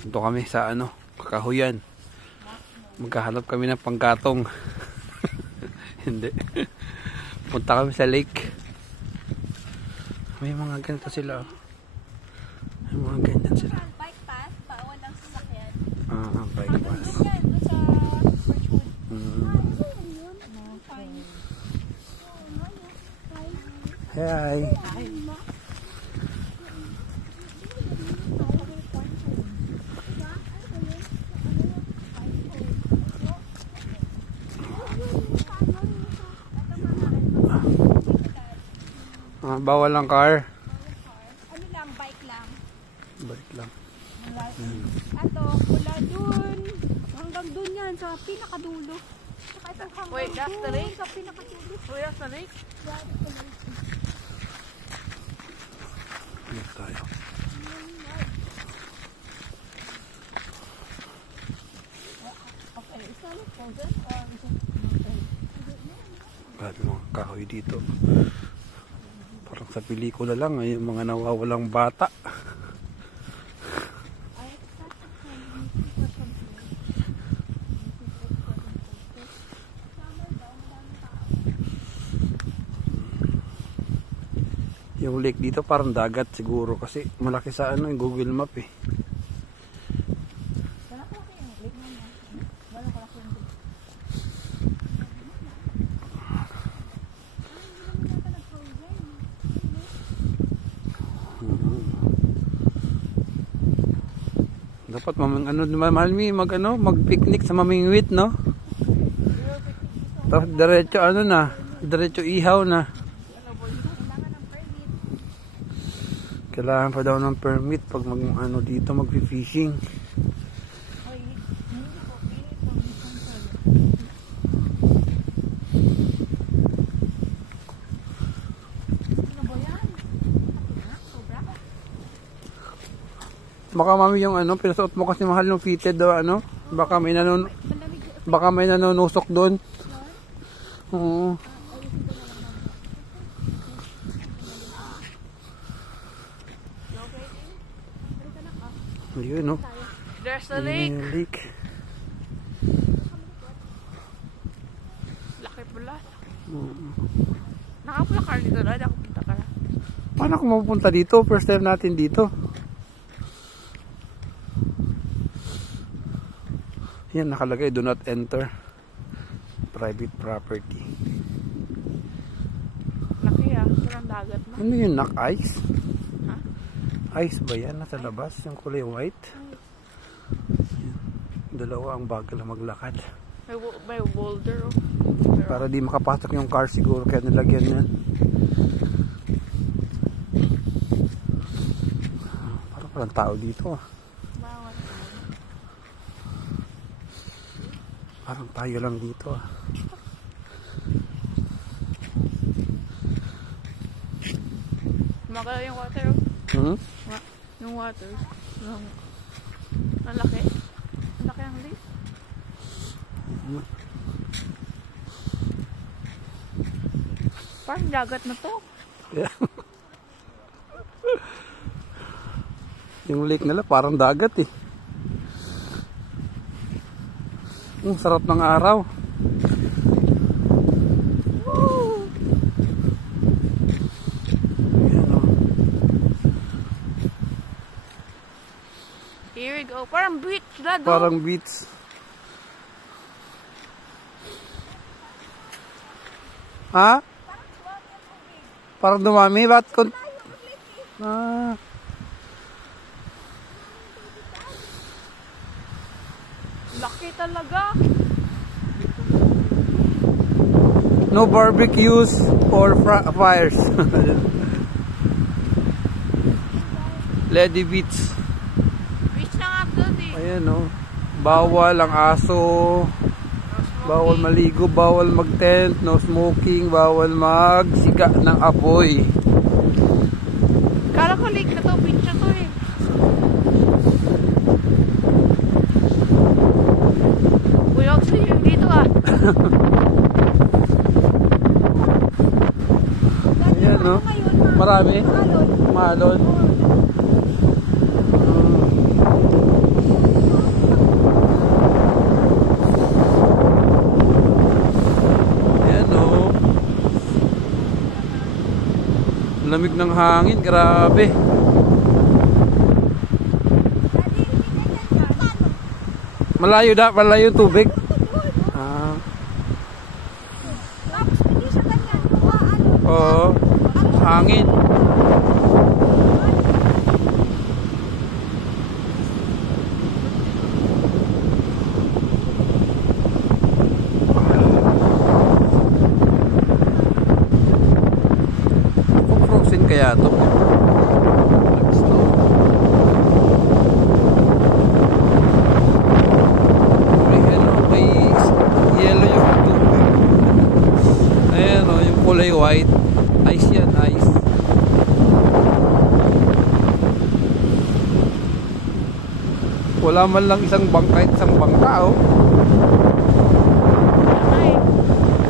Dito kami sa ano, Kakahuyan. Magkahanap kami ng panggatong. Hindi. Punta kami sa lake. May mga ganito sila. May mga ganyan sila. Bike pass, bawal ang sasakyan. Bike pass. Hi. Bawal ang car. Ano lang, bike lang. Bike lang. Ato, mula dun. Hanggang dun yan, sa pinakadulo. Wait, that's the lake? Sa pinakadulo. Wait, that's the lake? Dito tayo. Okay, is that frozen or is it Grabe mga kahoy dito. Parang sa pelikula lang, yung mga nawawalang bata. Yung lake dito parang dagat siguro kasi malaki sa ano yung Google Map eh. Dapat mag-picnic sa Mamingwit, no? Tapos diretso ano na, diretso ihaw na. Kailangan pa daw ng permit pag dito mag-fishing. Baka mami yung pinasuot mo kasi mahal ng fitted daw baka may nanunusok doon. Oo. Ayun, no? There's the lake. Lake. Laki pala. Nakapula car dito na, nakapita ka na. Paano ako mapupunta dito? First time natin dito. Yan, nakalagay, do not enter private property. Laki parang dagat na. Ano yun, ice? Ha? Ice ba yan? Nasa labas, yung kulay white. Yan. Dalawa ang bagal na maglakad. May boulder. Para di makapasok yung car siguro, kaya nilagyan yan. Parang walang tao dito. Parang tayo lang dito. Magala yung water. Yung water. Ang laki. Ang laki ang lake. Parang dagat na to. Yeah. Yung lake nila parang dagat eh. Sarap ng araw. Here we go. Parang beach na do. Parang beach. Ha? Parang dumami. Ba't laki talaga. no barbecues or fires. Lady Beach. Beach na nga doon eh. Ayan o. Bawal ang aso. Bawal maligo. Bawal mag-tent. No smoking. Bawal magsiga ng apoy. Kala ko lake na to. Beach na to eh. Kuya, oxygen dito ah. Ayan no. Marami. Malon. Lamig ng hangin, grabe. Malayo yung tubig. Ah. Oo. Hangin. Frozen kaya to? Kulay white. Ice yan, ice. Wala man lang isang bangka, oh.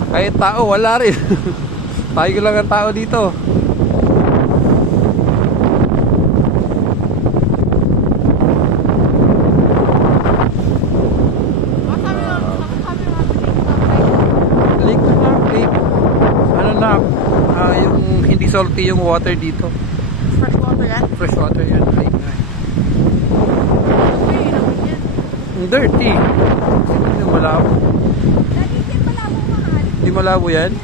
Kahit tao, wala rin. Tayo lang ang tao dito. Yung hindi salty yung water dito. Fresh water yan? Fresh water yan. Dirty. Hindi malabo. Hindi malabo yan?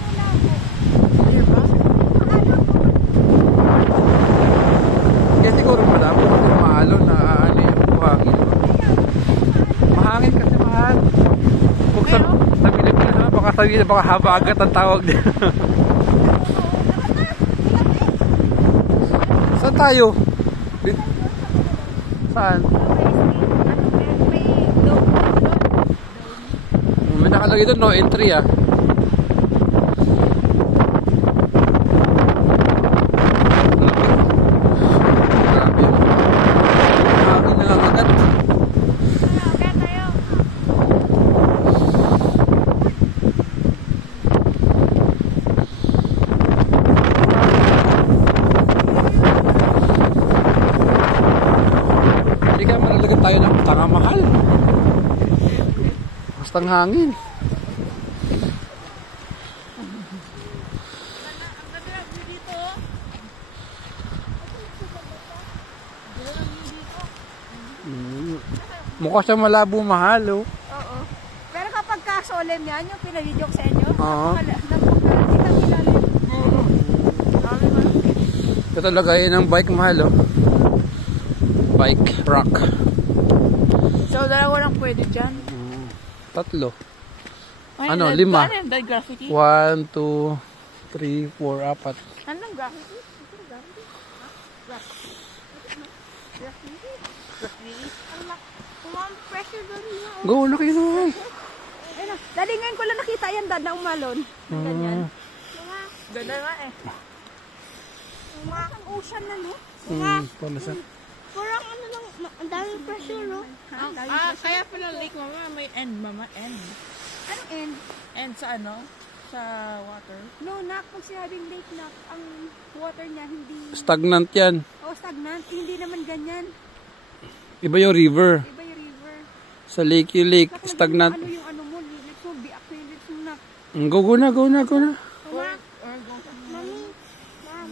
Kaya siguro malabo kasi maalo na ano yung buhangin. Mahangin kasi mahal. Kung sa Pilipinas, baka sabihin na baka habagat ang tawag din. Saan tayo? Saan? May nakalagay doon, no entry ah. Grabe yun. Hangin na agad. Tayo ng tanga mahal. Bastang hangin. Mukha siya malabo mahal, oh. Oo. Pero kapag ka-solemn yan, yung pinalidyo sa inyo, ito talaga yun ang bike mahal, oh. Bike rock. So, dalawa lang pwede dyan? Tatlo. Ay, ano, 5. Ano yung graffiti? 1, 2, 3, 4, 4. Anong graffiti? Go, laki naman. Dali ngayon ko lang nakita yan, Dad, na umalon. Ganyan. Ganda nga eh. Ang ocean na, no? Paano siya? Parang ano lang, ang daming pressure, no? Kaya pala lake, mama, may end, mama, end. Anong end? End sa ano? Sa water? No, nak, pag sinabing lake, nak, ang water niya hindi... Stagnant yan. Stagnant. Hindi naman ganyan. Iba yung river. Iba yung river. Sa lake yung lake, stagnant. Ano yung ano mo, lilit mo, biak na lilit mo, nak. Go na. Mami, ma'am.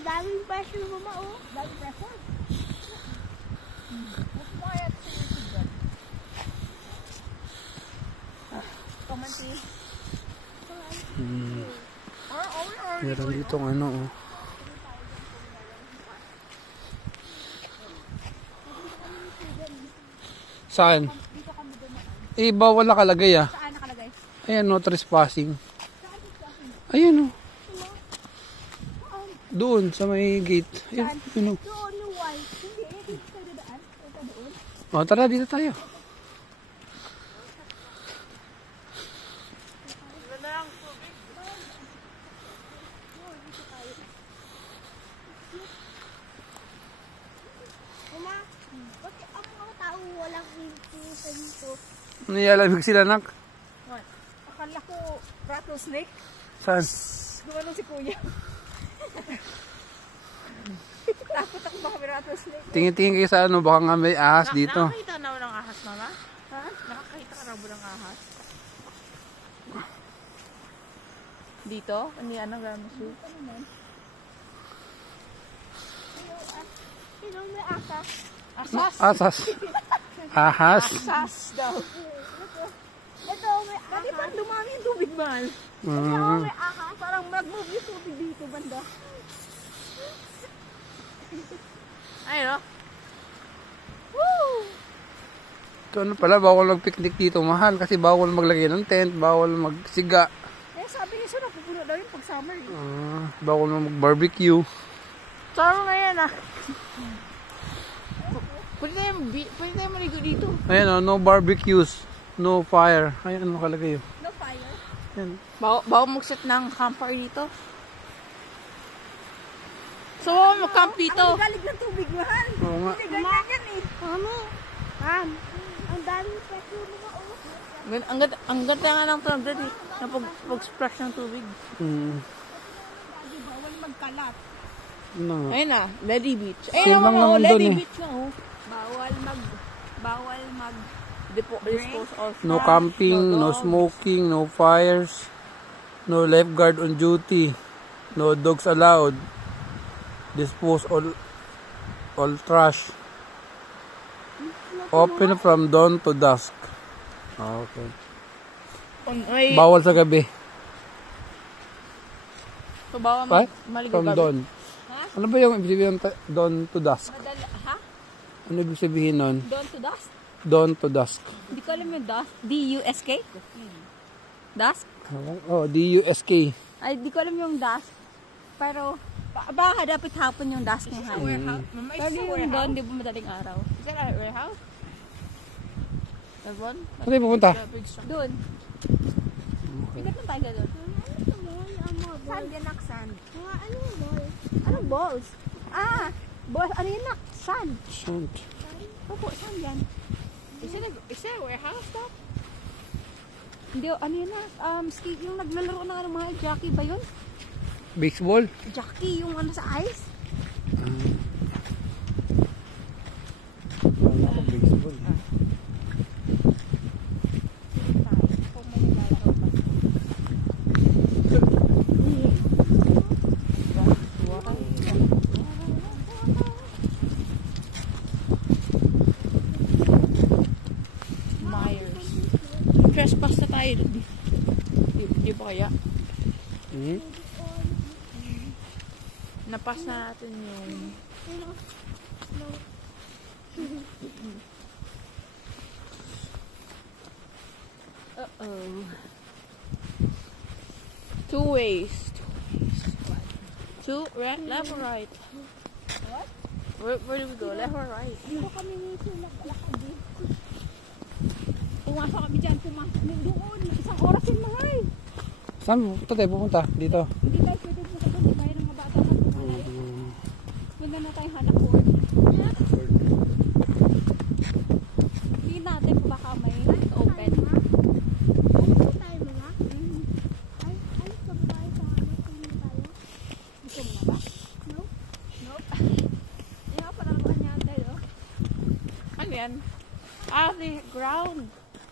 Ang daming pressure, mama, oh. Daming pressure. Meron ditong ano, oh. Saan? Bawal nakalagay ah. Saan nakalagay? Ayan, no trespassing. Ayan, oh. Doon sa may gate. Ayan, yun, oh. Doon yung white. Hindi, dito tayo daan. Ito doon. Oh, tara, dito tayo. Bakit ang mga tao walang influence dito? Nilalamig sila, nak. What? Akala ko rattlesnake. Saan? Gumanon si kuya. Takot ako baka may rattlesnake. Tingin-tingin kayo sa ano, baka nga may ahas dito. Nakakita na ba ng ahas, mama? Ha? Nakakita ka na ba ng ahas? Dito? Ano yan? Ano gano'n siya? Sino may asa? Asas. Asas. Ahas. Asas daw. Ito may Bakit ba't dumami yung tubig, mahal? Mm. may aha. Parang mag-move yung tubig dito banda. Ayun, oh. Woo! Ito ano pala, bawal mag-picnic dito, mahal. Kasi bawal maglagay ng tent, bawal magsiga. Eh sabi niya sir, napupuno daw yun pag summer. Bawal mag-barbecue. Saro na yan, ah. Pwede tayo maligo dito. Ayan, no barbecues, no fire. Ayan, ano nakalagay yun. No fire. Ayan. Bawa mag-set ng campfire dito. So, mag-camp dito. Ang galig ng tubig, mahal. Oo nga. Hindi ganyan yan eh. Ano? Ang daming peso mga oh. Ang ganda nga ng tunog doon, eh. Na pag-splash ng tubig. Bawal magkalat. Ano nga. Ayun na, Lady Beach. Same Ayun lang naman, naman Lady dun, eh. Beach na, oh. Bawal mag Dispose of No trash, camping, no dogs. smoking, no fires, no lifeguard on duty, no dogs allowed, dispose all trash, open from dawn to dusk. Okay. Ay, Bawal sa gabi. so, bawal Right? maligo From gabi. dawn. Ano ba yung ibig sabihin ng dawn to dusk? Ha? Ano ibig sabihin nun? Dawn to dusk? Dawn to dusk. Hindi ko alam yung dusk. D-U-S-K? Dusk? Oh, D-U-S-K. Ay, di ko alam yung dusk. Pero, baka dapat hapon yung dusk ng hapon. Mama, Pero yung dawn, di ba madaling araw? Is that a warehouse? That one? Saan tayo pupunta? The big structure. Doon. Bigat na tayo doon. Sand yan, nak, sand. Anong balls? Anong balls? Balls. Ano yun, nak? Sand. Sand. Opo, sand yan. Is it a warehouse though? Hindi, ano yun, nak? Skate, yung naglalaro na ng mga jockey ba yun? Baseball? Jockey, yung ano sa ice? Wala akong baseball. Myers. Trespass na tayo. Di ba kaya? Napas na natin yung... Uh-oh. Two ways. Left or right? What? Where do we go? Left or right? Dito kami nito, lakad din. Pumasok kami dyan, pumasok kami doon. Isang oras yun mga eh. Saan tayo pupunta? Dito. Hindi tayo pwede po doon, di ba yun ang mga bata na Ganda na tayong hanap board. Tingin natin kung baka may open. Ano po tayo mga? Ay, alis ba tayo sa hanap? Tingin tayo? Gusto mo na ba? Nope. Nope. Yung nga parang niya tayo. Ano yan?